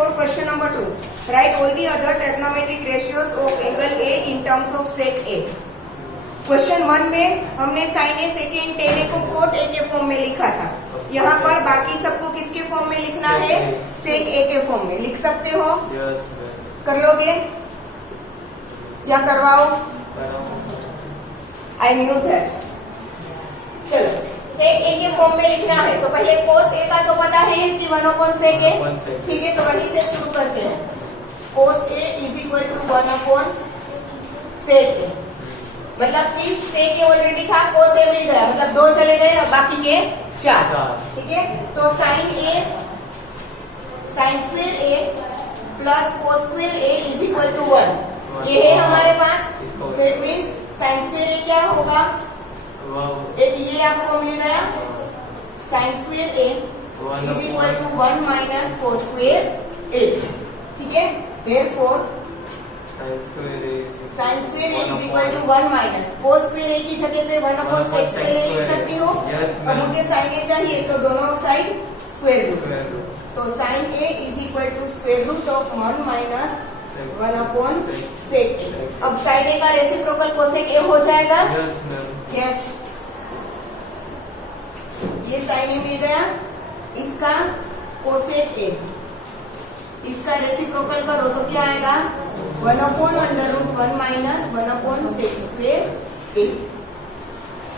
4 question number 2. Write all the other trigonometric ratios of angle A in terms of sec A. Question 1 में हमने sin A secant tan A को cot A के form में लिखा था. यहाँ पर बाकी सबको किसके फॉर्म में लिखना है? sec A के फॉर्म में. लिख सकते हो? कर लोगे या करवाओ? I knew that. चलो sec A के फॉर्म में लिखना है तो पहले cos A का तो पता है कि 1/sec A. ठीक है, तो वहीं से शुरू करते हैं. cos A is equal to 1/sec A. मतलब कि sec A ऑलरेडी था, cos A मिल गया, मतलब 2 चले गए और बाकी के 4. ठीक है, तो sin square A plus cos square A is equal to 1. ये है हमारे पास. That means sin square A क्या होगा? एक ये आपको मिल गया. sin square A is equal to 1 minus cos square A. ठीक है, therefore sin square A is equal to 1 minus cos square A की जगह पे 1/sec square A लिख सकती हो. और मुझे sin A चाहिए तो दोनों साइड स्क्वायर रूट. तो sin A is equal to square root of 1 minus 1/sec A. अब sin A का रेसिप्रोकल cosec A हो जाएगा. यस, ये sin A मिल गया. इसका cosec A, इसका रेसिप्रोकल करो तो क्या आएगा? 1/√1 minus 1/sec square A.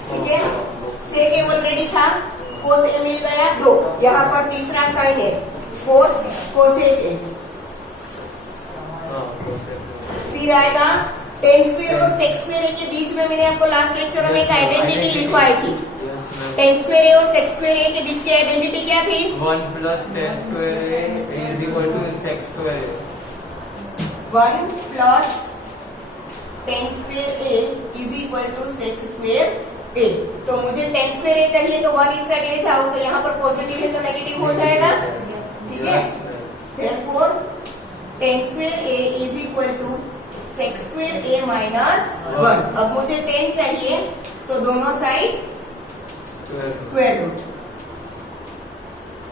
ठीक है, sec A ऑलरेडी था, cos A मिल गया 2. यहाँ पर तीसरा sin A 4 cosec A. फिर आएगा tan square और sec square A के बीच में मैंने आपको लास्ट लेक्चर में एक आइडेंटिटी लिखवाई थी. tan square A और sec square A के बीच की आइडेंटिटी क्या थी? 1 plus tan square A is equal to sec square A. 1 plus tan square A is equal to sec square A. तो मुझे tan square A चाहिए तो 1 इस साइड ले जाओ तो यहाँ पर पॉजिटिव है तो नेगेटिव हो जाएगा. ठीक है, therefore tan square A is equal to sec square A minus 1. अब मुझे tan चाहिए तो दोनों side square root.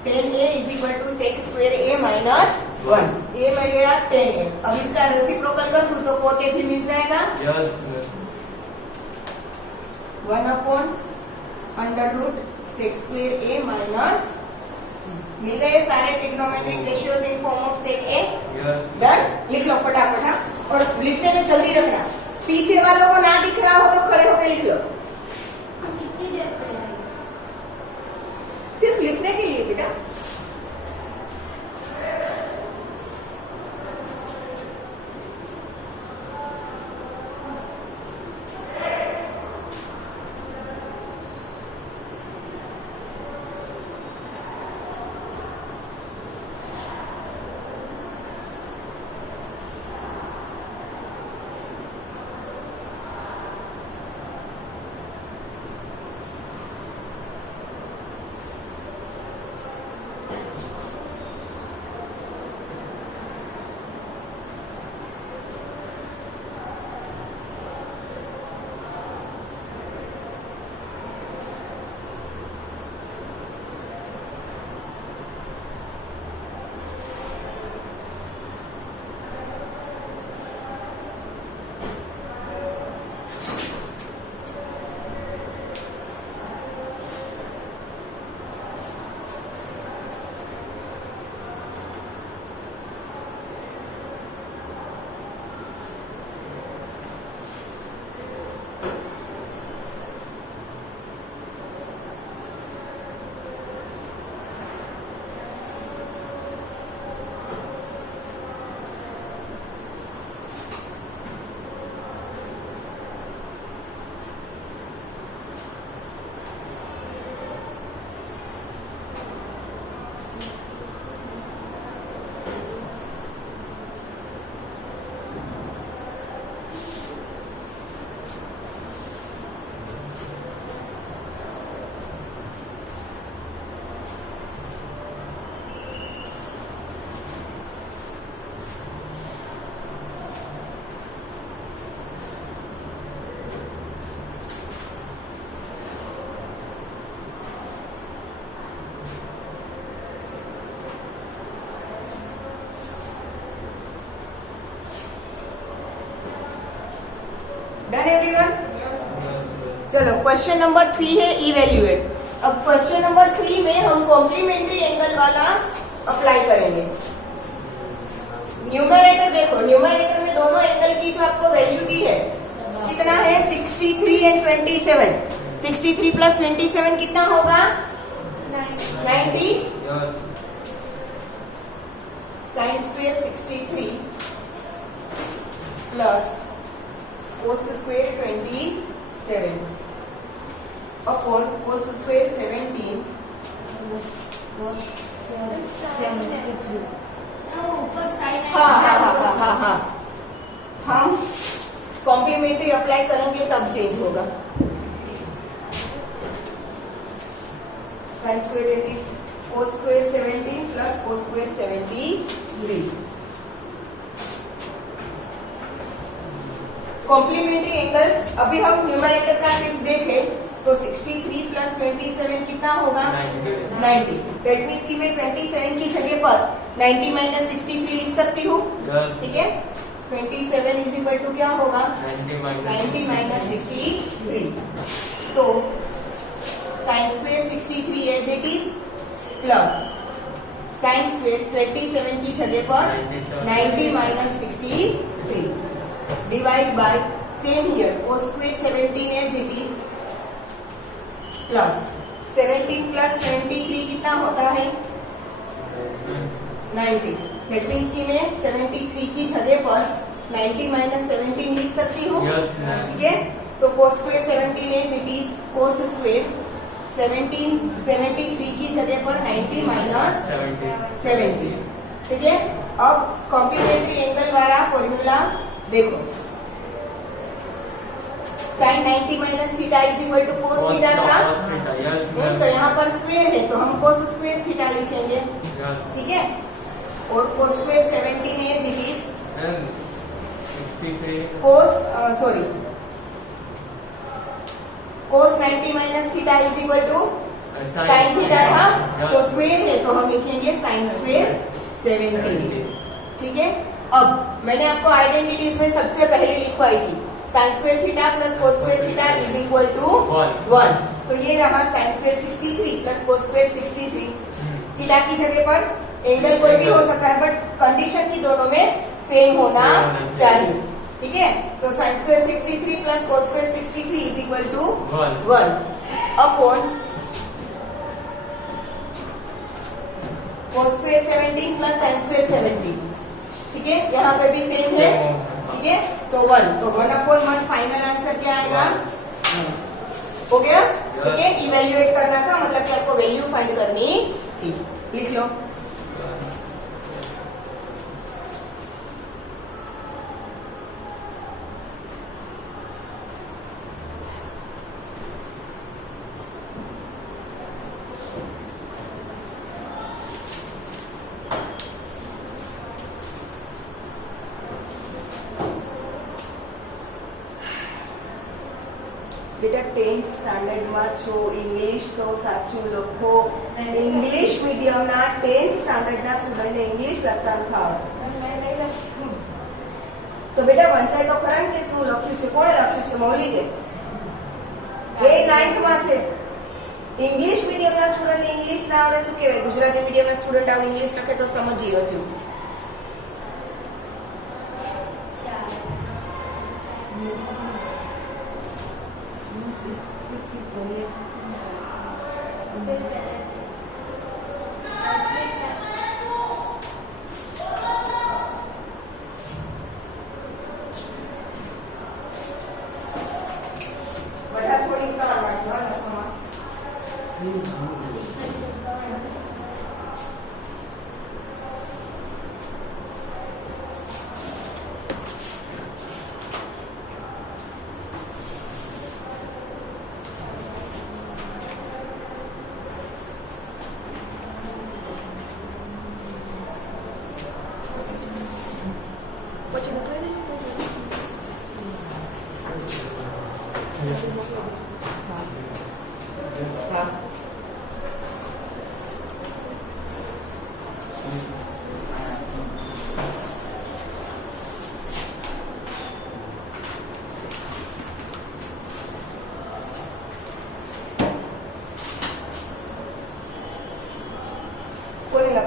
tan A is equal to sec square A minus 1. A मिल गया tan A. अब इसका रेसिप्रोकल कर दूं तो cot A भी मिल जाएगा. 1/√sec square A minus. मिल गए सारे trigonometric ratios in form of sec A. Done. लिख लो फटाफट. हाँ, और लिखने में जल्दी रखना. पीछे वालों को ना दिख रहा हो तो खड़े होकर लिख लो. सिर्फ लिखने के लिए बेटा. एवरीवन? चलो क्वेश्चन नंबर 3 है इवेल्युएट। अब क्वेश्चन नंबर 3 में हम कॉम्प्लीमेंट्री एंगल वाला अप्लाई करेंगे। न्यूमरेटर देखो, न्यूमरेटर में दोनों एंगल की जो आपको वैल्यू दी है कितना है 63 एंड 27। 63 प्लस 27 कितना होगा 90। Sine square 63 plus cos square 27 upon cos square 17 हाँ हम कॉम्प्लीमेंट्री अप्लाई करेंगे तब चेंज होगा। Sine square 20 cos square 17 plus cos square 73। Complementary angles अभी हम न्यूमरेटर का सिर्फ देखें तो 63 प्लस 27 कितना होगा 90। दैट मीन्स कि मैं 27 की जगह पर 90 माइनस 63 लिख सकती हूँ। ठीक है, 27 इज इक्वल टू क्या होगा 90 माइनस 63। तो sine square 63 as it is plus sine square 27 की जगह पर 90 minus 63 divide by same here cos square 17 as it is plus 17 plus 73 कितना होता है 90। दैट मीन्स कि मैं 73 की जगह पर 90 माइनस 17 लिख सकती हूँ। ठीक है, तो cos square 17 as it is cos square 73 की जगह पर 90 माइनस 70। ठीक है, अब कॉम्प्लीमेंट्री एंगल वाला फॉर्मूला देखो, sine 90 minus theta is equal to cos theta था। तो यहाँ पर स्क्वेयर है तो हम कोस स्क्वेयर थीटा लिखेंगे। ठीक है, और cos square 17 as it is cos cos 90 minus theta is equal to sine theta था, तो स्क्वेयर है तो हम लिखेंगे साइन स्क्वेयर 17। ठीक है, अब मैंने आपको आइडेंटिटीज में सबसे पहले लिखवाई थी sine square theta plus cos square theta is equal to 1। तो ये रहा sine square 63 plus cos square 63। Theta की जगह पर एंगल कोई भी हो सकता है बट कंडीशन की दोनों में सेम होना चाहिए। ठीक है, तो sine square 63 plus cos square 63 is equal to 1 upon cos square 17 plus sine square 17। ठीक है, यहाँ पे भी सेम है। ठीक है, तो 1 अपॉन 1 फाइनल आंसर क्या आएगा हो गया। ठीक है, इवेल्युएट करना था मतलब कि आपको वैल्यू फाइंड करनी थी। लिख लो बेटा 10th સ્ટાન્ડર્ડમાં છો ઇંગ્લિશ તો સાચું લખો। ઇંગ્લિશ મીડિયમના 10th સ્ટાન્ડર્ડના સ્ટુડન્ટને ઇંગ્લિશ લખતા આવડે તો બેટા વંચાય તો ખરા કે શું લખ્યું છે, કોણે લખ્યું છે મૌલિકે? એ 9th માં છે। ઇંગ્લિશ મીડિયમના સ્ટુડન્ટને ઇંગ્લિશ ના આવડે શું કહેવાય? ગુજરાતી મીડિયમના સ્ટુડન્ટ આવું ઇંગ્લિશ લખે તો સમજી હજુ।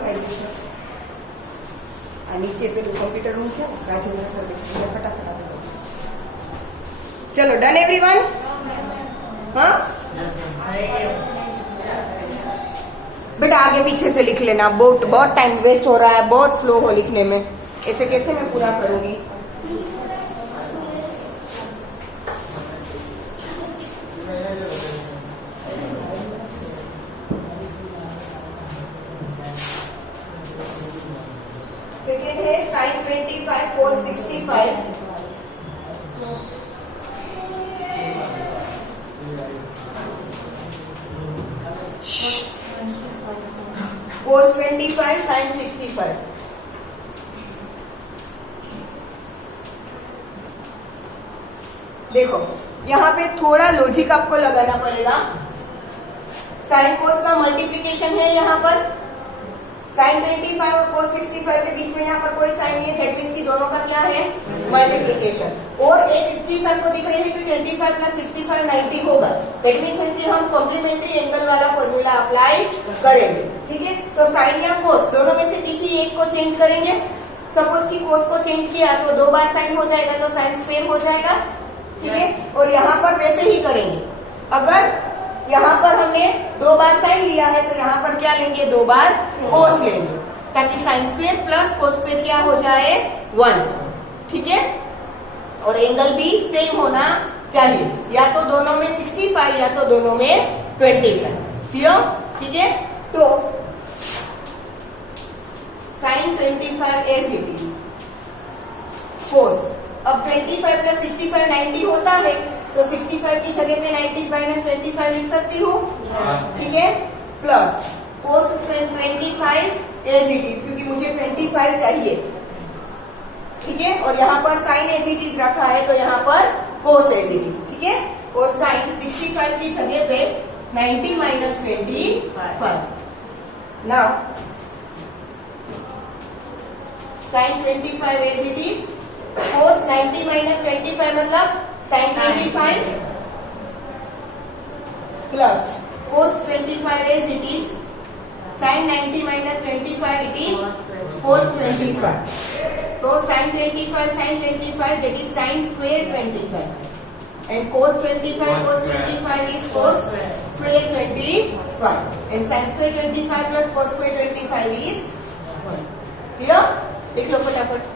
લખાઈ દઈશું આ નીચે પેલું કમ્પ્યુટર રૂમ છે રાજેન્દ્ર સર બેસીને ફટાફટ આપી દઉં ચલો ડન एवरीवन हाँ बेटा आगे पीछे से लिख लेना बहुत टाइम वेस्ट हो रहा है बहुत स्लो हो लिखने में ऐसे कैसे मैं पूरा करूंगी सेकेंड है sin 25 cos 65 cos 25 sin 65 देखो यहाँ पे थोड़ा लॉजिक आपको लगाना पड़ेगा साइन कोस का मल्टीप्लीकेशन है यहाँ पर साइन 25 और cos 65 के बीच में यहाँ पर कोई साइन नहीं है दैट मीन्स की दोनों का क्या है मल्टीप्लीकेशन और एक चीज आपको दिख रही है कि 25 प्लस 65 90 होगा दैट मीन्स कि हम कॉम्प्लीमेंट्री एंगल वाला फॉर्मूला अप्लाई करेंगे ठीक है तो साइन या कोस दोनों में से किसी एक को चेंज करेंगे सपोज कि कोस को चेंज किया तो 2 बार साइन हो जाएगा तो साइन स्क्वायर हो जाएगा ठीक है और यहाँ पर वैसे ही करेंगे अगर यहाँ पर हमने 2 बार साइन लिया है तो यहाँ पर क्या लेंगे 2 बार कोस लेंगे ताकि sine square plus cos square क्या हो जाए 1 ठीक है और एंगल भी सेम होना चाहिए या तो दोनों में 65 या तो दोनों में 25 क्लियर ठीक है तो sine 25 as it is cos अब 25 प्लस 65 90 होता है तो 65 की जगह पे 90 माइनस 25 लिख सकती हूँ ठीक है plus cos 25 as it is क्योंकि मुझे 25 चाहिए ठीक है और यहाँ पर साइन एज इट इज रखा है तो यहाँ पर कोस एज इट इज ठीक है और साइन 65 की जगह पे 90 minus 25 now sine 25 as it is cos 90 minus 25 मतलब sine 25 plus cos 25 as it is sine 90 minus 25 it is cos 25 तो sine 25 that is sin square 25 and cos 25 is cos square 25 and sin square 25 plus cos square 25 is 1 clear लिख लो फटाफट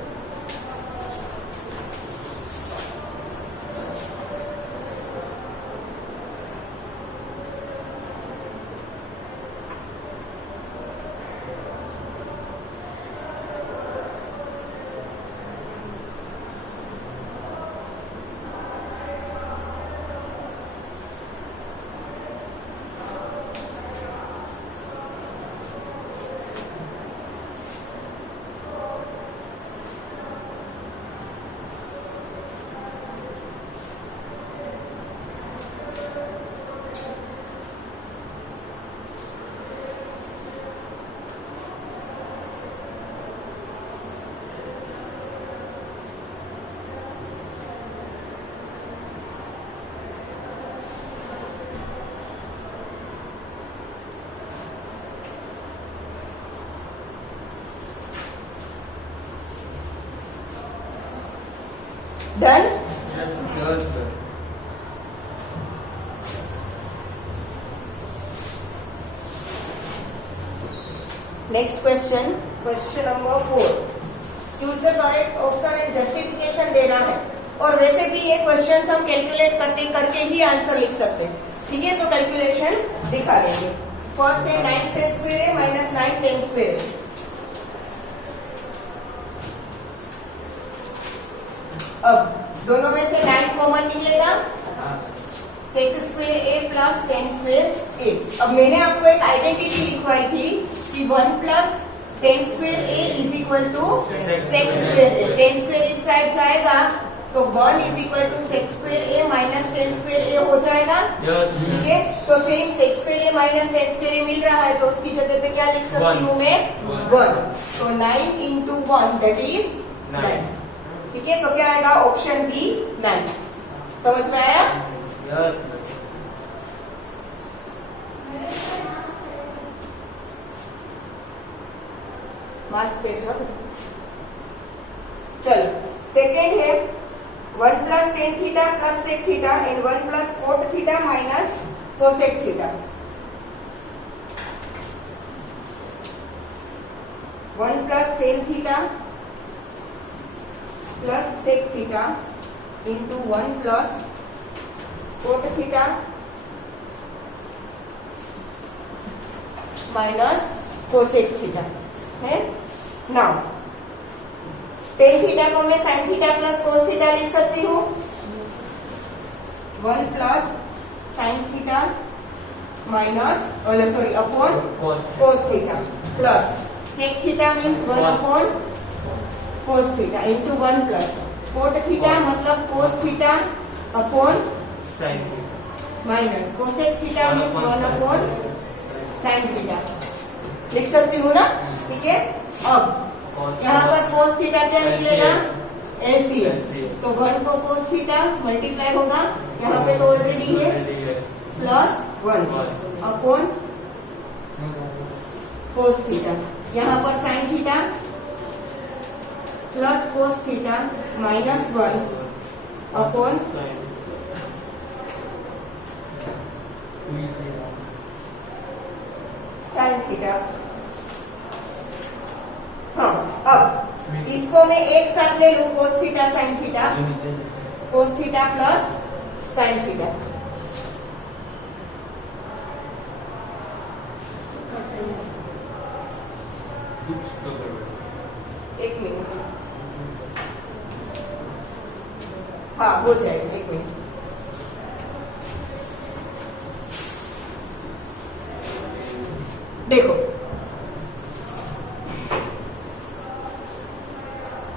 Done? Yes, sir. Next question, question number 4. Choose the correct option and justification देना है और वैसे भी ये question हम calculate करके ही आंसर लिख सकते हैं ठीक है तो कैलकुलेशन दिखा देंगे फर्स्ट है 9 से स्क्वायर है माइनस 9 10 स्क्वायर अब दोनों में से 9 कॉमन निकलेगा sec square A plus 10 square A अब मैंने आपको एक आइडेंटिटी लिखवाई थी कि 1 plus 10 square A is equal to sec square A 10 square इस साइड जाएगा तो 1 is equal to sec square A minus 10 square A हो जाएगा ठीक है तो same sec square A minus 10 square A मिल रहा है तो उसकी जगह पे क्या लिख सकती हूँ मैं 1 तो 9 इंटू 1 दैट इज 9 ठीक है तो क्या आएगा ऑप्शन बी 9 समझ में आया यस लास्ट पेज हो। चलो सेकेंड है 1 plus tan theta plus sec theta and 1 plus cot theta minus cosec theta. 1 plus tan theta plus sec theta into 1 plus cot theta minus cosec theta है। Now tan theta को मैं sine theta plus cos theta लिख सकती हूँ। 1 plus sine theta minus sorry upon cos theta plus sec theta means 1 upon cos theta into 1 plus cot theta मतलब cos theta upon minus cosec theta means 1 upon sine theta लिख सकती हूँ ना। ठीक है, अब यहाँ पर कोस थीटा क्या निकलेगा? एलसीएम। तो 1 को कोस थीटा मल्टीप्लाई होगा, यहाँ पे तो ऑलरेडी है, प्लस 1 अपॉन कोस थीटा। यहाँ पर sign theta plus cos theta minus 1 upon sine theta. हाँ, अब इसको मैं एक साथ ले लूं, कोस थीटा साइन थीटा, कोस थीटा प्लस साइन थीटा। एक मिनट, हाँ हो जाएगा, एक मिनट। देखो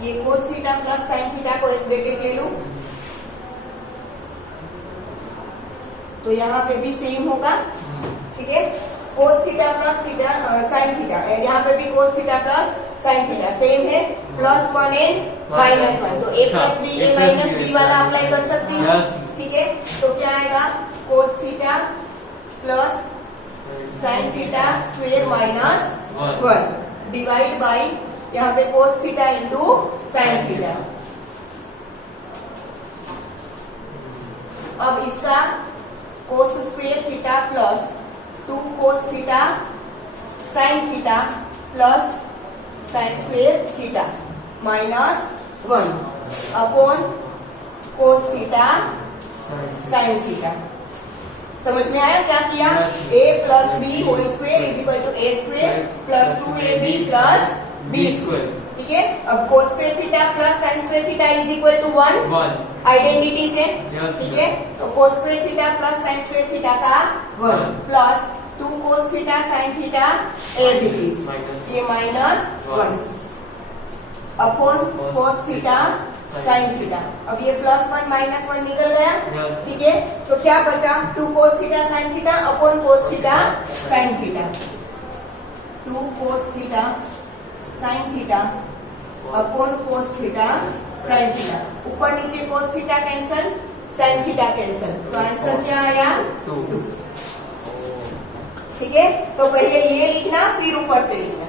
ये कोस थीटा प्लस साइन थीटा को एक ब्रैकेट ले लूं तो यहाँ पे भी सेम होगा। ठीक है, कोस theta plus theta sine theta, यहाँ पे भी कोस theta plus sine theta same है, प्लस 1 एंड माइनस 1। तो ए प्लस बी ए माइनस बी वाला अप्लाई कर सकती हूँ। ठीक है, तो क्या आएगा? कोस theta plus sine theta square minus 1 divide by यहाँ पे कोस थीटा इंटू साइन थीटा। अब इसका कोस square theta plus 2 cos theta sine theta plus sine square theta minus 1 upon cos theta sine theta. समझ में आया क्या किया? a plus B whole square is equal to A square plus 2ab plus B square. ठीक है, अब cos square theta plus sine square theta is equal to 1 identity से। ठीक है, तो cos square theta plus sine square theta का 1 plus 2 cos theta sine theta as it is, ये minus 1 upon cos theta sine theta. अब ये plus 1 minus 1 निकल गया। ठीक है, तो क्या बचा? 2 cos theta sine theta upon cos theta sine theta, 2 cos theta sine theta upon cos theta sine theta. ऊपर नीचे cos theta cancel, sine theta cancel, तो आंसर क्या आया? 2। ठीक है, तो पहले ये लिखना फिर ऊपर से लिखना।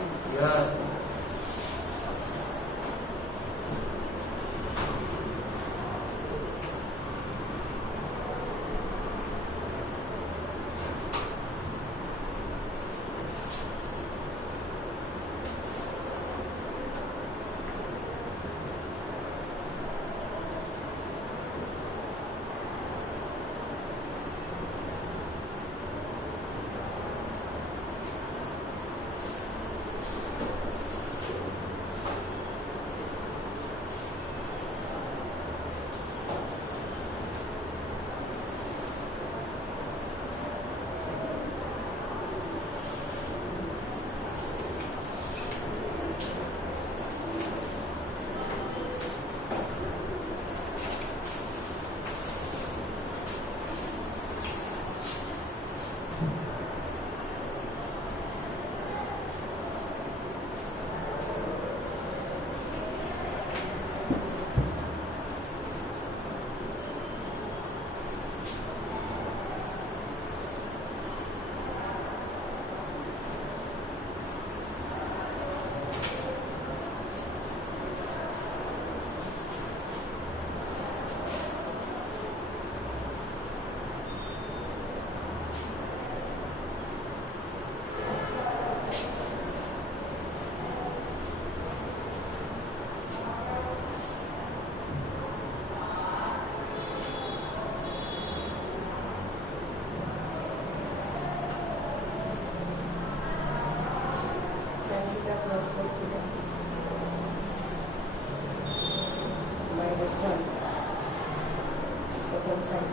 tan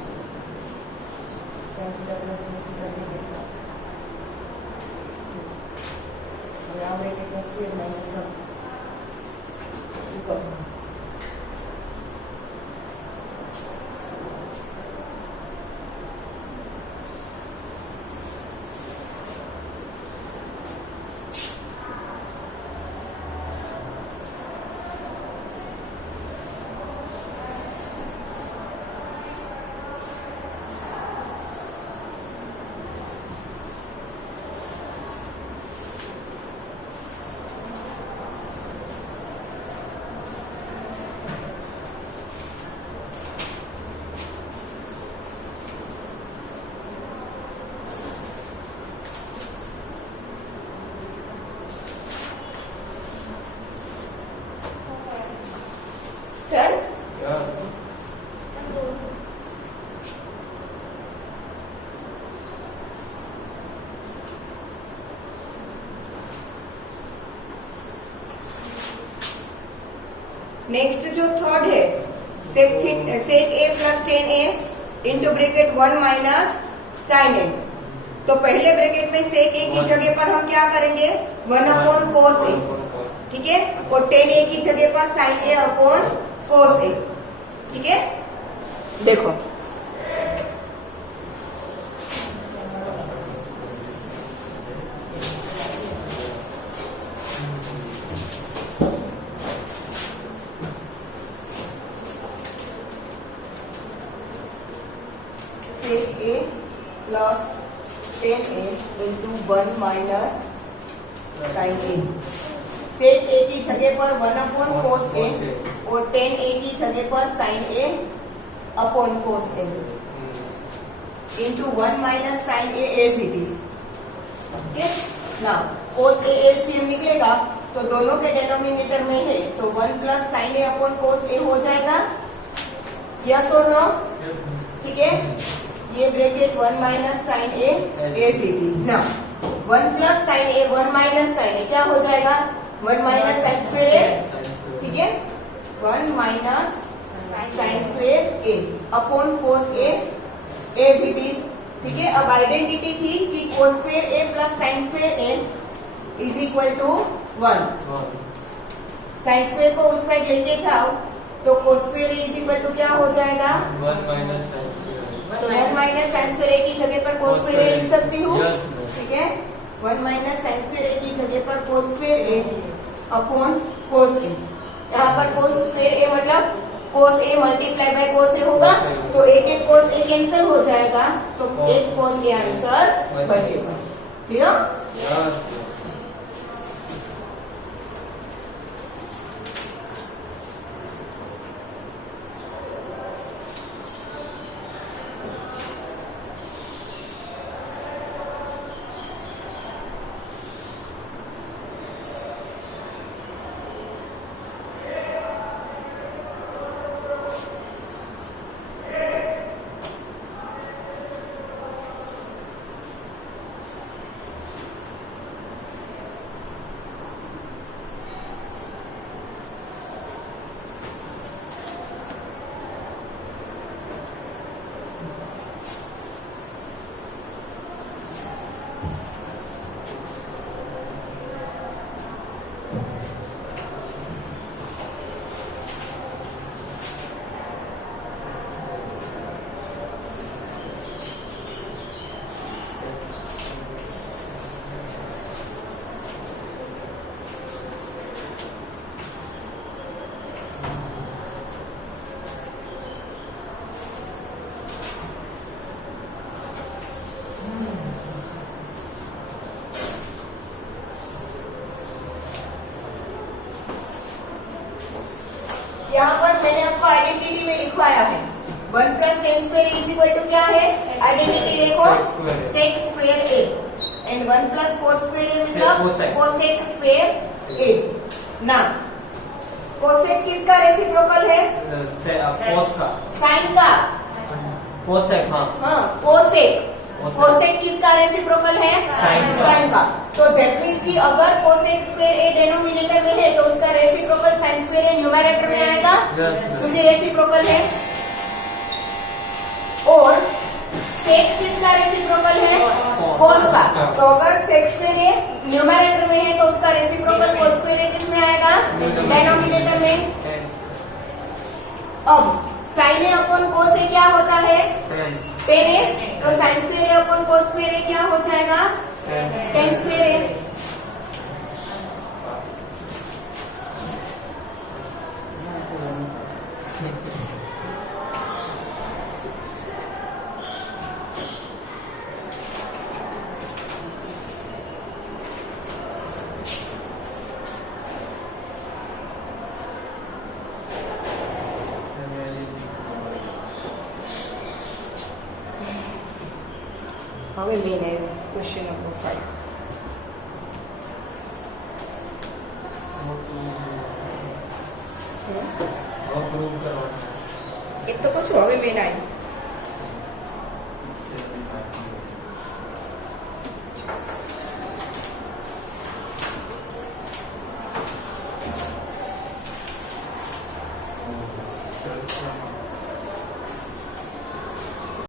theta plus cos theta bracket का और यहाँ ब्रैकेट में स्क्वायर माइनस सब ऊपर कर Yeah. नेक्स्ट जो थर्ड है सेक ए प्लस टेन ए इंटू ब्रेकेट 1 माइनस साइन ए। तो पहले ब्रेकेट में सेक ए की जगह पर हम क्या करेंगे 1 अपॉन कोस ए, ठीक है, और टेन ए की जगह पर साइन ए अपॉन कोस ए, ठीक है। देखो सेक ए प्लस टेन ए इंटू 1 माइनस साइन ए। सेक ए की जगह पर 1 अपॉन कोस ए और टेन ए की जगह पर sine A upon cos A into 1 minus sine A as it is, okay ना। कोस ए एलसीएम निकलेगा तो दोनों के डिनोमिनेटर में है तो 1 plus sine A upon cos A हो जाएगा, यस और नो, ठीक है। ये bracket 1 minus sine A as it is ना। 1 plus sine A 1 minus sine A क्या हो जाएगा 1 माइनस साइन स्क्वायर ए, ठीक है, 1 minus sine square A upon cos A as it is, ठीक है। अब आइडेंटिटी थी कि cos square A plus sine square A is equal to 1। Sine square को उस साइड लेके जाओ तो cos square A is equal to क्या हो जाएगा 1 माइनस साइन स्क्वायर। तो 1 माइनस साइन स्क्वायर ए की जगह पर कोस स्क्वायर ए लिख सकती हूँ, Yes, ठीक है। 1 माइनस साइन स्क्वायर ए की जगह पर कोस स्क्वायर ए अपॉन कोस ए। यहाँ पर कोस स्क्वायर ए मतलब कोस ए मल्टीप्लाई बाय कोस ए होगा तो एक कोस ए कैंसिल हो जाएगा तो एक कोस ए आंसर बचेगा, क्लियर। यहाँ पर मैंने आपको आइडेंटिटी में लिखवाया है 1 plus tan square is equal to क्या है, आइडेंटिटी देखो sec square A and 1 plus cot square मतलब कोसेक स्क्वायर ए ना। कोसेक किसका रेसिप्रोकल है, कोस का, साइन का, कोसेक, हाँ कोसेक। कोसेक किसका रेसिप्रोकल है, साइन का। तो दैट मीन्स कि अगर कोसेक स्क्वायर ए डिनोमिनेटर में है तो उसका रेसिप्रोकल साइन स्क्वायर ए न्यूमरेटर में आएगा क्योंकि रेसिप्रोकल है। सेक किसका रेसिप्रोकल है? कोस का। तो अगर सेक स्क्वायर ए न्यूमरेटर में है तो उसका रेसिप्रोकल कोस स्क्वायर ए किसमें आएगा? डेनोमिनेटर में। अब साइन ए अपॉन कोस ए क्या होता है? टेन ए। तो sign square A upon cos square ए क्या हो जाएगा? टेन स्क्वायर ए। હવે મેન આવ્યું ક્વેશ્ચન નંબર 5. એ તો કહું છું હવે મેન આવ્યું.